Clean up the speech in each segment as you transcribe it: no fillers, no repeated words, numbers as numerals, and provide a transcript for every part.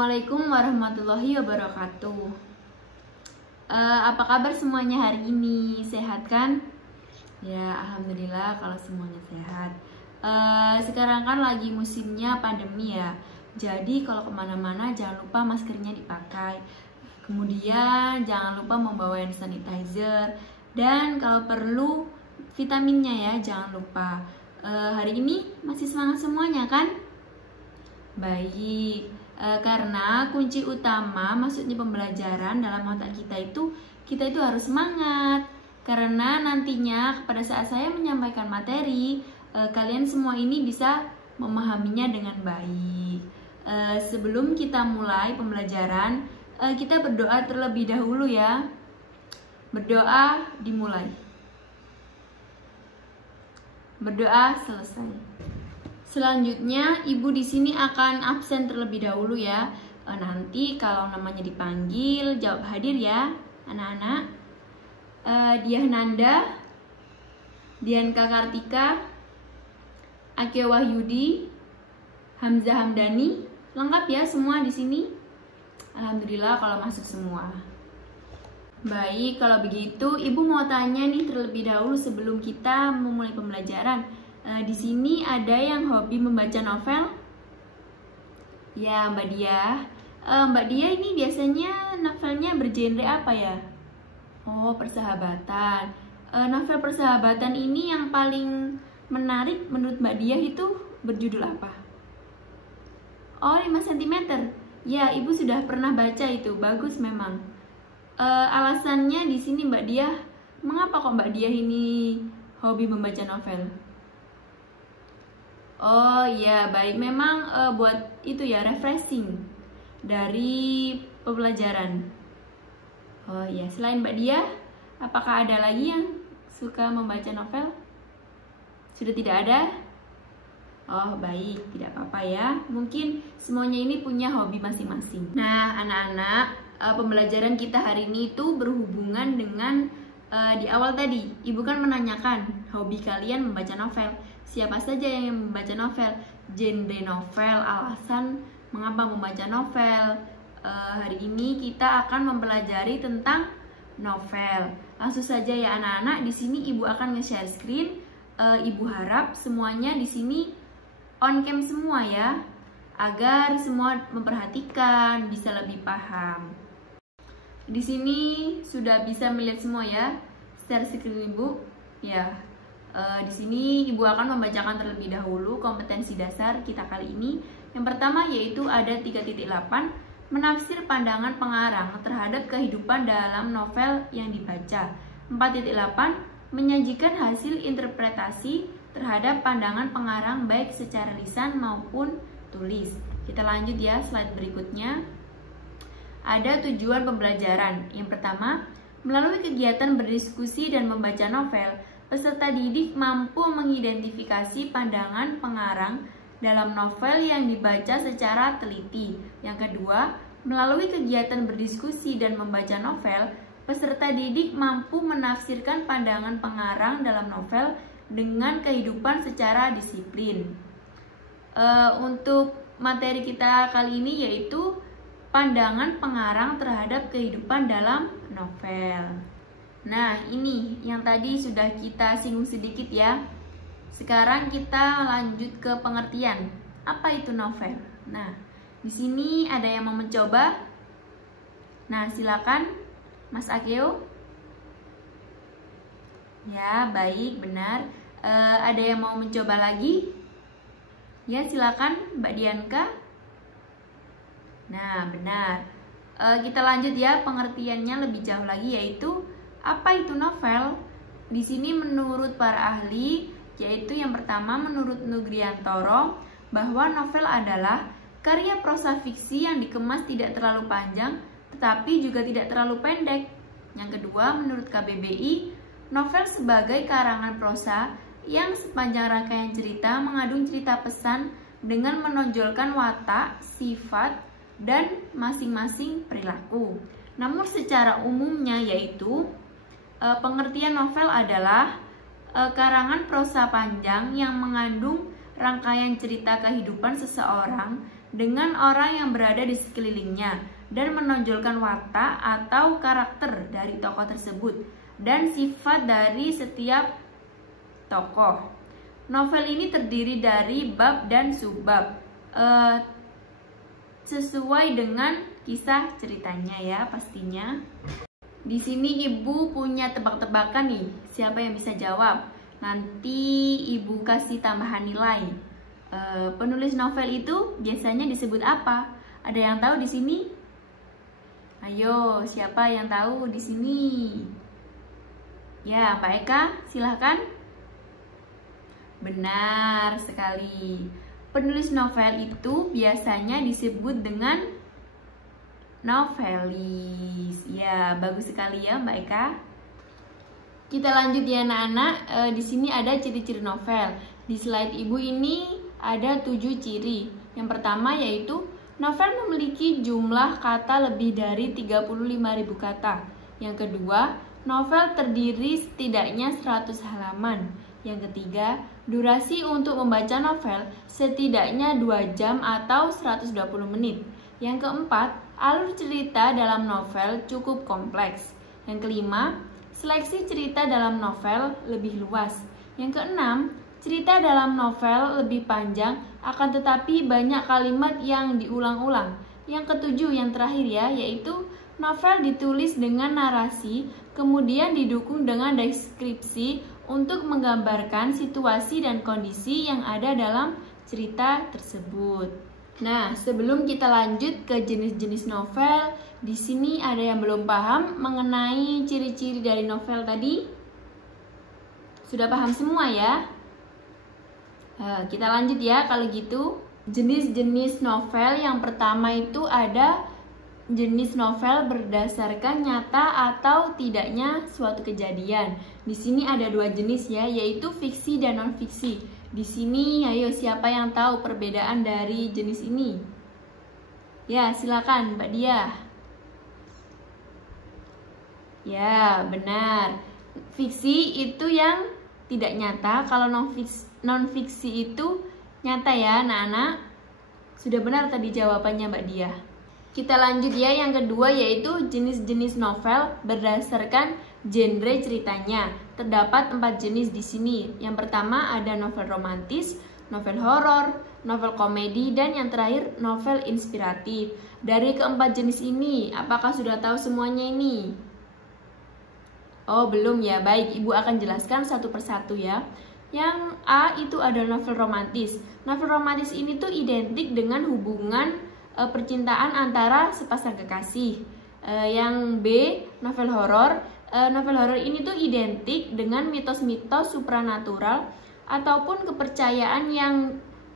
Assalamualaikum warahmatullahi wabarakatuh. Apa kabar semuanya hari ini? Sehat kan? Ya, alhamdulillah kalau semuanya sehat. Sekarang kan lagi musimnya pandemi ya. Jadi kalau kemana-mana jangan lupa maskernya dipakai. Kemudian jangan lupa membawa hand sanitizer. Dan kalau perlu vitaminnya ya, jangan lupa. Hari ini masih semangat semuanya kan? Baik. Karena kunci utama maksudnya pembelajaran dalam otak kita itu harus semangat. Karena nantinya pada saat saya menyampaikan materi, kalian semua ini bisa memahaminya dengan baik. Sebelum kita mulai pembelajaran, kita berdoa terlebih dahulu ya. Berdoa dimulai. Berdoa selesai. Selanjutnya, ibu di sini akan absen terlebih dahulu ya. Nanti kalau namanya dipanggil, jawab hadir ya, anak-anak. Diah Nanda, Dianka Kartika, Ake Wahyudi, Hamzah Hamdani, lengkap ya semua di sini. Alhamdulillah kalau masuk semua. Baik, kalau begitu ibu mau tanya nih terlebih dahulu sebelum kita memulai pembelajaran. Di sini ada yang hobi membaca novel? Ya, Mbak Dia. Mbak Dia ini biasanya novelnya bergenre apa ya? Oh, persahabatan. Novel persahabatan ini yang paling menarik menurut Mbak Dia itu berjudul apa? Oh, 5 cm. Ya, Ibu sudah pernah baca itu. Bagus memang. Alasannya di sini Mbak Dia, mengapa kok Mbak Dia ini hobi membaca novel? Oh iya, baik. Memang buat itu ya, refreshing dari pembelajaran. Oh iya, selain Mbak Dia, apakah ada lagi yang suka membaca novel? Sudah tidak ada? Oh baik, tidak apa-apa ya. Mungkin semuanya ini punya hobi masing-masing. Nah anak-anak, pembelajaran kita hari ini itu berhubungan dengan di awal tadi, Ibu kan menanyakan hobi kalian membaca novel. Siapa saja yang membaca novel, genre novel, alasan mengapa membaca novel. Hari ini kita akan mempelajari tentang novel. Langsung saja ya anak-anak, di sini Ibu akan nge-share screen. Ibu harap semuanya di sini on cam semua ya, agar semua memperhatikan, bisa lebih paham. Di sini sudah bisa melihat semua ya, share screen Ibu. Ya. Di sini Ibu akan membacakan terlebih dahulu kompetensi dasar kita kali ini. Yang pertama yaitu ada 3.8, menafsir pandangan pengarang terhadap kehidupan dalam novel yang dibaca. 4.8, menyajikan hasil interpretasi terhadap pandangan pengarang baik secara lisan maupun tulis. Kita lanjut ya, slide berikutnya. Ada tujuan pembelajaran. Yang pertama, melalui kegiatan berdiskusi dan membaca novel, peserta didik mampu mengidentifikasi pandangan pengarang dalam novel yang dibaca secara teliti. Yang kedua, melalui kegiatan berdiskusi dan membaca novel, peserta didik mampu menafsirkan pandangan pengarang dalam novel dengan kehidupan secara disiplin. Untuk materi kita kali ini yaitu pandangan pengarang terhadap kehidupan dalam novel. Nah, ini yang tadi sudah kita singgung sedikit ya. Sekarang kita lanjut ke pengertian. Apa itu novel? Nah, di sini ada yang mau mencoba. Nah, silakan Mas Akeo. Ya, baik, benar. Ada yang mau mencoba lagi? Ya, silakan Mbak Dianka. Nah, benar. Kita lanjut ya, pengertiannya lebih jauh lagi yaitu apa itu novel? Di sini menurut para ahli, yaitu yang pertama menurut Nugriantoro, bahwa novel adalah karya prosa fiksi yang dikemas tidak terlalu panjang, tetapi juga tidak terlalu pendek. Yang kedua, menurut KBBI, novel sebagai karangan prosa yang sepanjang rangkaian cerita mengandung cerita pesan dengan menonjolkan watak, sifat, dan masing-masing perilaku. Namun secara umumnya yaitu pengertian novel adalah karangan prosa panjang yang mengandung rangkaian cerita kehidupan seseorang dengan orang yang berada di sekelilingnya dan menonjolkan watak atau karakter dari tokoh tersebut dan sifat dari setiap tokoh. Novel ini terdiri dari bab dan subbab sesuai dengan kisah ceritanya ya pastinya. Di sini ibu punya tebak-tebakan nih, siapa yang bisa jawab? Nanti ibu kasih tambahan nilai. Penulis novel itu biasanya disebut apa? Ada yang tahu di sini? Ayo, siapa yang tahu di sini? Ya, Pak Eka, silahkan. Benar sekali. Penulis novel itu biasanya disebut dengan novelis. Ya, bagus sekali ya Mbak Eka. Kita lanjut ya anak-anak. Di sini ada ciri-ciri novel. Di slide ibu ini ada 7 ciri. Yang pertama yaitu novel memiliki jumlah kata lebih dari 35.000 kata. Yang kedua, novel terdiri setidaknya 100 halaman. Yang ketiga, durasi untuk membaca novel setidaknya 2 jam atau 120 menit. Yang keempat, alur cerita dalam novel cukup kompleks. Yang kelima, seleksi cerita dalam novel lebih luas. Yang keenam, cerita dalam novel lebih panjang akan tetapi banyak kalimat yang diulang-ulang. Yang ketujuh, yang terakhir ya, yaitu novel ditulis dengan narasi, kemudian didukung dengan deskripsi untuk menggambarkan situasi dan kondisi yang ada dalam cerita tersebut. Nah, sebelum kita lanjut ke jenis-jenis novel, di sini ada yang belum paham mengenai ciri-ciri dari novel tadi? Sudah paham semua ya? Kita lanjut ya kalau gitu. Jenis-jenis novel yang pertama itu ada jenis novel berdasarkan nyata atau tidaknya suatu kejadian. Di sini ada 2 jenis ya, yaitu fiksi dan non-fiksi. Di sini, ayo siapa yang tahu perbedaan dari jenis ini? Ya, silakan Mbak Dia. Ya, benar. Fiksi itu yang tidak nyata, kalau non-fiksi itu nyata ya, anak-anak. Sudah benar tadi jawabannya Mbak Dia. Kita lanjut ya, yang kedua yaitu jenis-jenis novel berdasarkan genre ceritanya. Terdapat 4 jenis di sini. Yang pertama ada novel romantis, novel horor, novel komedi, dan yang terakhir novel inspiratif. Dari keempat jenis ini, apakah sudah tahu semuanya ini? Oh, belum ya. Baik, Ibu akan jelaskan satu persatu ya. Yang A itu ada novel romantis. Novel romantis ini tuh identik dengan hubungan percintaan antara sepasang kekasih. Yang B, novel horor. Novel horor ini tuh identik dengan mitos-mitos supranatural ataupun kepercayaan yang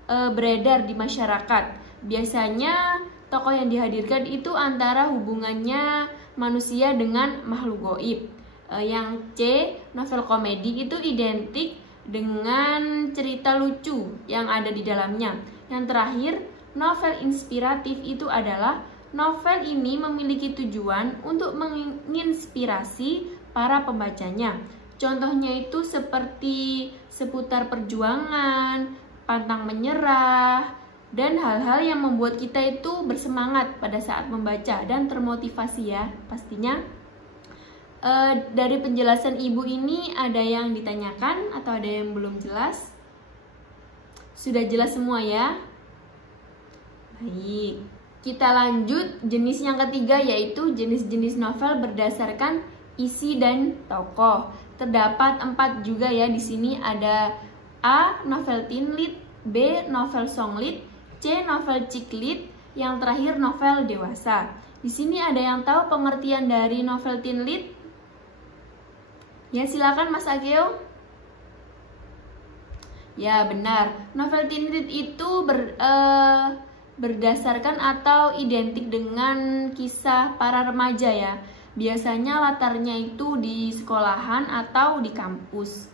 beredar di masyarakat. Biasanya tokoh yang dihadirkan itu antara hubungannya manusia dengan makhluk gaib. Yang C, novel komedi itu identik dengan cerita lucu yang ada di dalamnya. Yang terakhir, novel inspiratif itu adalah novel ini memiliki tujuan untuk menginspirasi para pembacanya. Contohnya itu seperti seputar perjuangan, pantang menyerah, dan hal-hal yang membuat kita itu bersemangat pada saat membaca dan termotivasi ya pastinya. Dari penjelasan Ibu ini ada yang ditanyakan atau ada yang belum jelas? Sudah jelas semua ya? Baik, kita lanjut jenis yang ketiga yaitu jenis-jenis novel berdasarkan isi dan tokoh. Terdapat 4 juga ya di sini, ada A, novel teen lead, B, novel song lead, C, novel chick lead, yang terakhir novel dewasa. Di sini ada yang tahu pengertian dari novel teen lead? Ya, silakan Mas Ageo. Ya, benar. Novel teen lead itu berdasarkan atau identik dengan kisah para remaja ya. Biasanya latarnya itu di sekolahan atau di kampus.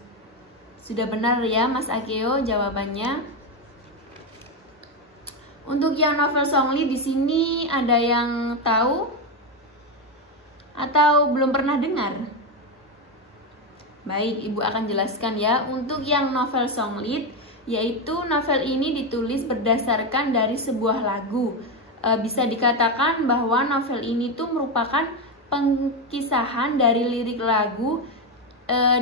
Sudah benar ya Mas Ageo jawabannya. Untuk yang novel song lead di sini ada yang tahu atau belum pernah dengar? Baik, Ibu akan jelaskan ya. Untuk yang novel song lead yaitu novel ini ditulis berdasarkan dari sebuah lagu. Bisa dikatakan bahwa novel ini tuh merupakan pengkisahan dari lirik lagu,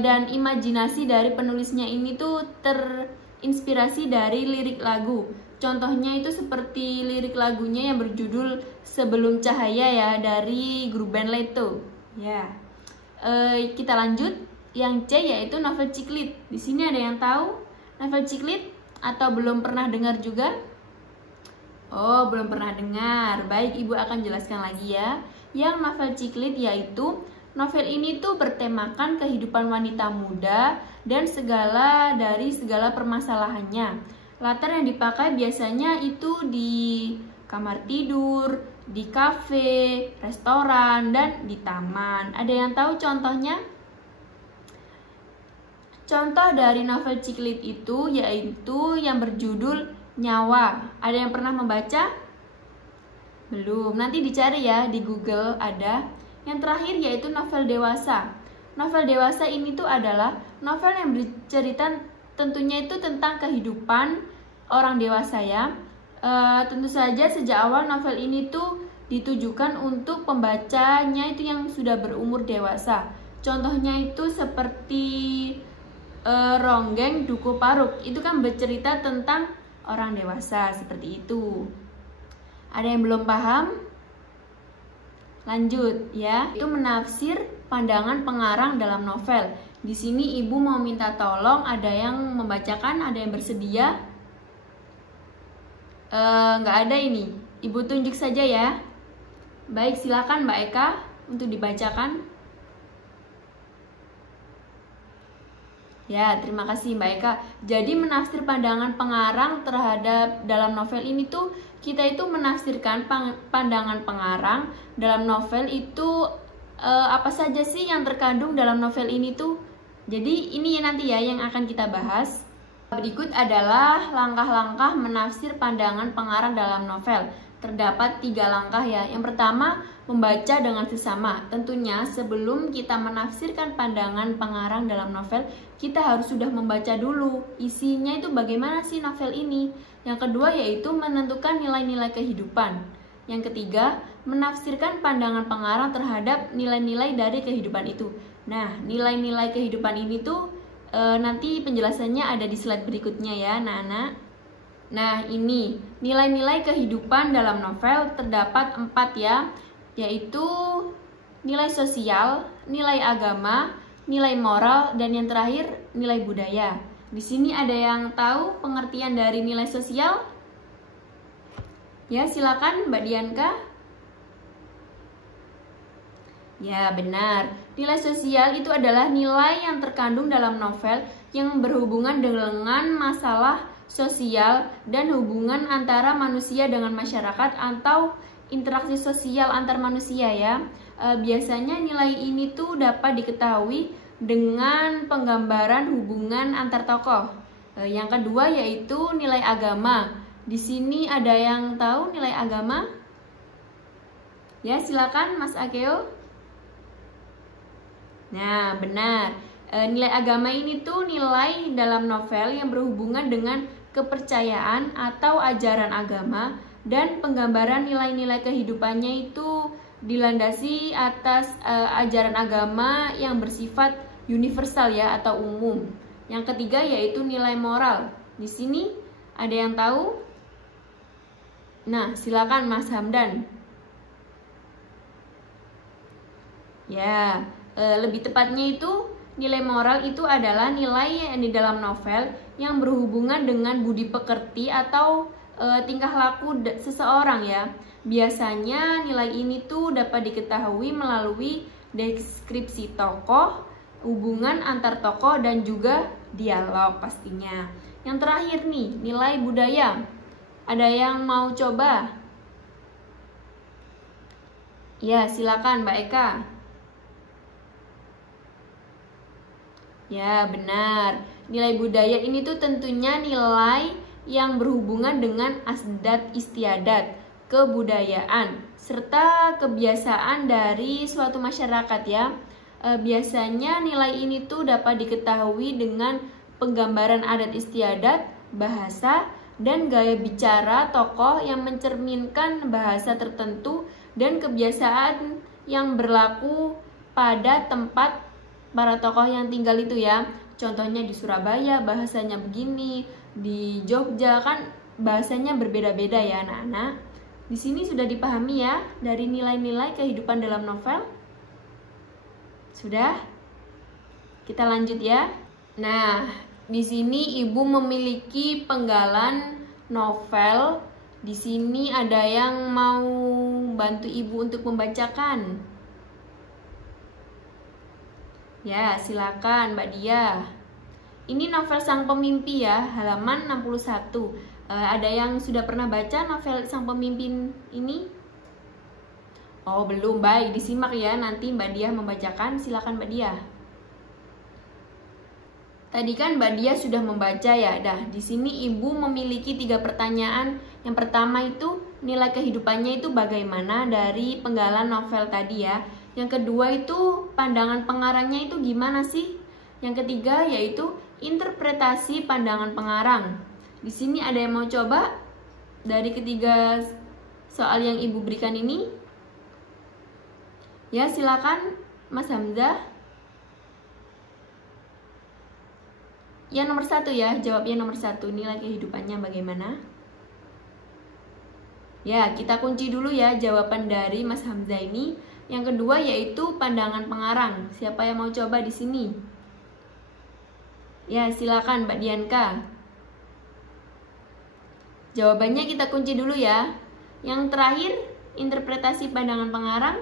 dan imajinasi dari penulisnya ini tuh terinspirasi dari lirik lagu. Contohnya itu seperti lirik lagunya yang berjudul Sebelum Cahaya ya, dari grup band Leto. Ya, kita lanjut. Yang C yaitu novel Ciklit. Di sini ada yang tahu novel Ciklit atau belum pernah dengar juga? Oh, belum pernah dengar. Baik, Ibu akan jelaskan lagi ya. Yang novel Ciklit yaitu novel ini tuh bertemakan kehidupan wanita muda dan segala permasalahannya. Latar yang dipakai biasanya itu di kamar tidur, di kafe, restoran, dan di taman. Ada yang tahu contohnya? Contoh dari novel Ciklit itu yaitu yang berjudul Nyawa. Ada yang pernah membaca? Belum, nanti dicari ya di Google ada. Yang terakhir yaitu novel dewasa. Novel dewasa ini tuh adalah novel yang bercerita tentunya itu tentang kehidupan orang dewasa ya. Tentu saja sejak awal novel ini tuh ditujukan untuk pembacanya itu yang sudah berumur dewasa. Contohnya itu seperti Ronggeng Duku Paruk. Itu kan bercerita tentang orang dewasa seperti itu. Ada yang belum paham? Lanjut ya. Itu menafsir pandangan pengarang dalam novel. Di sini Ibu mau minta tolong, ada yang membacakan, ada yang bersedia? Nggak ada ini. Ibu tunjuk saja ya. Baik, silakan Mbak Eka untuk dibacakan. Ya, terima kasih Mbak Eka. Jadi menafsir pandangan pengarang terhadap dalam novel ini tuh, kita itu menafsirkan pandangan pengarang dalam novel itu apa saja sih yang terkandung dalam novel ini tuh. Jadi ini nanti ya yang akan kita bahas. Berikut adalah langkah-langkah menafsir pandangan pengarang dalam novel. Terdapat 3 langkah ya. Yang pertama, membaca dengan sesama. Tentunya sebelum kita menafsirkan pandangan pengarang dalam novel, kita harus sudah membaca dulu isinya itu bagaimana sih novel ini. Yang kedua yaitu menentukan nilai-nilai kehidupan. Yang ketiga, menafsirkan pandangan pengarang terhadap nilai-nilai dari kehidupan itu. Nah, nilai-nilai kehidupan ini tuh nanti penjelasannya ada di slide berikutnya ya anak-anak. Nah, ini nilai-nilai kehidupan dalam novel terdapat 4 ya, yaitu nilai sosial, nilai agama, nilai moral, dan yang terakhir nilai budaya. Di sini ada yang tahu pengertian dari nilai sosial? Ya, silakan Mbak Dianka. Ya, benar. Nilai sosial itu adalah nilai yang terkandung dalam novel yang berhubungan dengan masalah sosial dan hubungan antara manusia dengan masyarakat atau interaksi sosial antar manusia ya. Biasanya nilai ini tuh dapat diketahui dengan penggambaran hubungan antar tokoh. Yang kedua yaitu nilai agama. Di sini ada yang tahu nilai agama? Ya, silakan Mas Akeo. Nah, benar. Nilai agama ini tuh nilai dalam novel yang berhubungan dengan kepercayaan atau ajaran agama, dan penggambaran nilai-nilai kehidupannya itu dilandasi atas ajaran agama yang bersifat universal ya atau umum. Yang ketiga yaitu nilai moral. Di sini ada yang tahu? Nah, silakan Mas Hamdan. Ya, lebih tepatnya itu nilai moral itu adalah nilai yang di dalam novel yang berhubungan dengan budi pekerti atau tingkah laku seseorang ya. Biasanya nilai ini tuh dapat diketahui melalui deskripsi tokoh, hubungan antar tokoh, dan juga dialog pastinya. Yang terakhir nih, nilai budaya. Ada yang mau coba? Ya, silakan Mbak Eka. Ya, benar. Nilai budaya ini tuh tentunya nilai yang berhubungan dengan adat istiadat, kebudayaan, serta kebiasaan dari suatu masyarakat ya. Biasanya nilai ini tuh dapat diketahui dengan penggambaran adat istiadat, bahasa, dan gaya bicara tokoh yang mencerminkan bahasa tertentu dan kebiasaan yang berlaku pada tempat para tokoh yang tinggal itu ya. Contohnya di Surabaya bahasanya begini, di Jogja kan bahasanya berbeda-beda ya anak-anak. Di sini sudah dipahami ya dari nilai-nilai kehidupan dalam novel? Sudah? Kita lanjut ya. Nah, di sini Ibu memiliki penggalan novel. Di sini ada yang mau bantu Ibu untuk membacakan. Ya, silakan Mbak Dia. Ini novel Sang Pemimpi ya, halaman 61. Ada yang sudah pernah baca novel Sang Pemimpi ini? Oh, belum. Baik, disimak ya. Nanti Mbak Dia membacakan. Silakan Mbak Dia. Tadi kan Mbak Dia sudah membaca ya. Dah, di sini Ibu memiliki 3 pertanyaan. Yang pertama itu nilai kehidupannya itu bagaimana dari penggalan novel tadi ya. Yang kedua itu pandangan pengarangnya itu gimana sih? Yang ketiga yaitu interpretasi pandangan pengarang. Di sini ada yang mau coba dari ketiga soal yang Ibu berikan ini? Ya, silakan Mas Hamzah. Yang nomor 1 ya, jawabnya nomor 1. Nilai kehidupannya bagaimana? Ya, kita kunci dulu ya jawaban dari Mas Hamzah ini. Yang kedua yaitu pandangan pengarang. Siapa yang mau coba di sini? Ya, silakan Mbak Dianka. Jawabannya kita kunci dulu ya. Yang terakhir, interpretasi pandangan pengarang.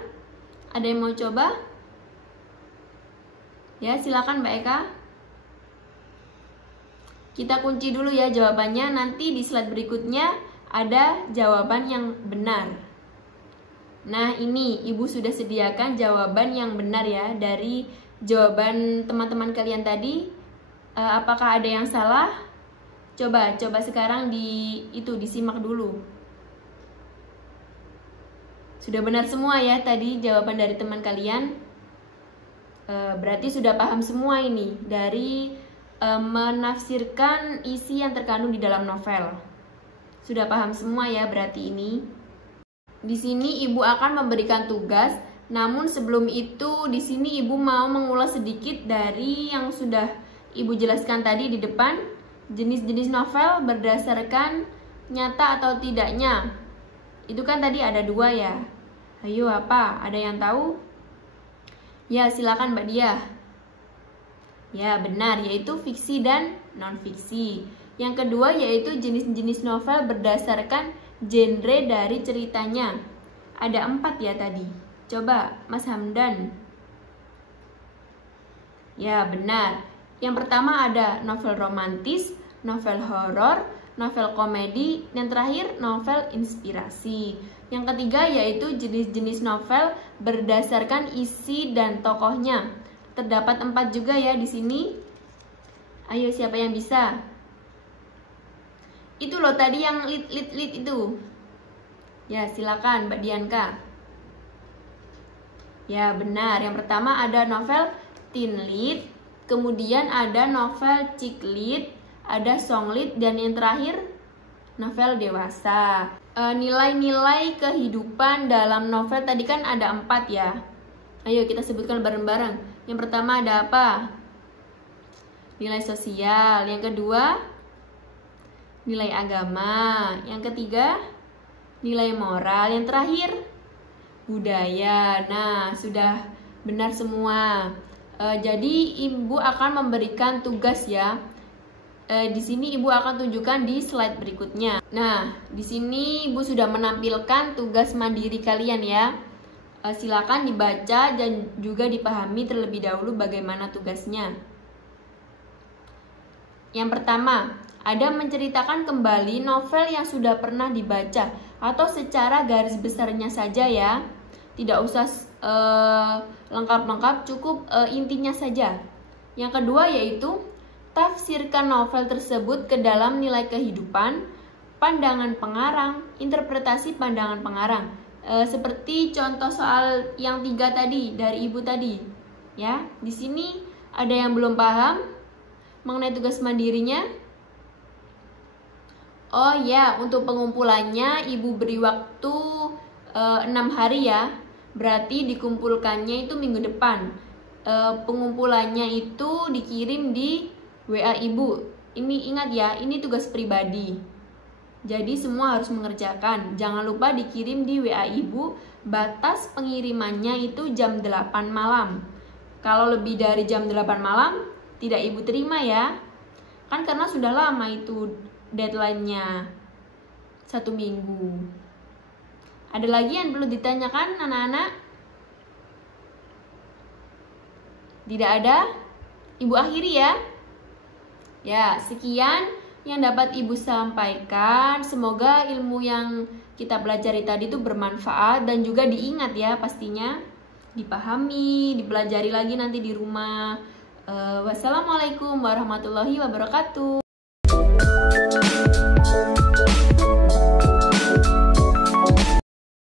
Ada yang mau coba? Ya, silakan Mbak Eka. Kita kunci dulu ya jawabannya, nanti di slide berikutnya ada jawaban yang benar. Nah, ini Ibu sudah sediakan jawaban yang benar ya dari jawaban teman-teman kalian tadi. Apakah ada yang salah? Coba sekarang disimak dulu. Sudah benar semua ya tadi jawaban dari teman kalian. Berarti sudah paham semua ini dari menafsirkan isi yang terkandung di dalam novel. Sudah paham semua ya berarti ini. Di sini Ibu akan memberikan tugas, namun sebelum itu di sini Ibu mau mengulas sedikit dari yang sudah Ibu jelaskan tadi di depan, jenis-jenis novel berdasarkan nyata atau tidaknya. Itu kan tadi ada 2 ya. Ayo apa? Ada yang tahu? Ya, silakan Mbak Dia. Ya, benar, yaitu fiksi dan non-fiksi. Yang kedua yaitu jenis-jenis novel berdasarkan genre dari ceritanya. Ada 4 ya tadi. Coba Mas Hamdan. Ya, benar. Yang pertama ada novel romantis, novel horor, novel komedi, dan terakhir novel inspirasi. Yang ketiga yaitu jenis-jenis novel berdasarkan isi dan tokohnya. Terdapat 4 juga ya di sini. Ayo, siapa yang bisa? Itu loh tadi yang lead itu. Ya, silakan Mbak Dianka. Ya, benar. Yang pertama ada novel teen lead, kemudian ada novel chick lead, ada song lead, dan yang terakhir novel dewasa. Nilai-nilai kehidupan dalam novel tadi kan ada 4 ya. Ayo kita sebutkan bareng-bareng. Yang pertama ada apa? Nilai sosial. Yang kedua, nilai agama. Yang ketiga, nilai moral. Yang terakhir, budaya. Nah, sudah benar semua. Jadi Ibu akan memberikan tugas ya. Di sini Ibu akan tunjukkan di slide berikutnya. Nah, di sini Ibu sudah menampilkan tugas mandiri kalian ya. Silakan dibaca dan juga dipahami terlebih dahulu bagaimana tugasnya. Yang pertama, ada menceritakan kembali novel yang sudah pernah dibaca atau secara garis besarnya saja ya. Tidak usah lengkap-lengkap, cukup intinya saja. Yang kedua yaitu tafsirkan novel tersebut ke dalam nilai kehidupan, pandangan pengarang, interpretasi pandangan pengarang. Seperti contoh soal yang 3 tadi dari Ibu tadi. Ya, di sini ada yang belum paham mengenai tugas mandirinya? Oh ya, untuk pengumpulannya Ibu beri waktu 6 hari ya. Berarti dikumpulkannya itu minggu depan. Pengumpulannya itu dikirim di WA Ibu. Ini ingat ya, ini tugas pribadi. Jadi semua harus mengerjakan. Jangan lupa dikirim di WA Ibu. Batas pengirimannya itu jam 8 malam. Kalau lebih dari jam 8 malam, tidak Ibu terima ya. Kan karena sudah lama itu deadline-nya 1 minggu. Ada lagi yang perlu ditanyakan anak-anak? Tidak ada? Ibu akhiri ya. Ya, sekian yang dapat Ibu sampaikan. Semoga ilmu yang kita pelajari tadi itu bermanfaat dan juga diingat ya pastinya. Dipahami, dipelajari lagi nanti di rumah. Wassalamualaikum warahmatullahi wabarakatuh.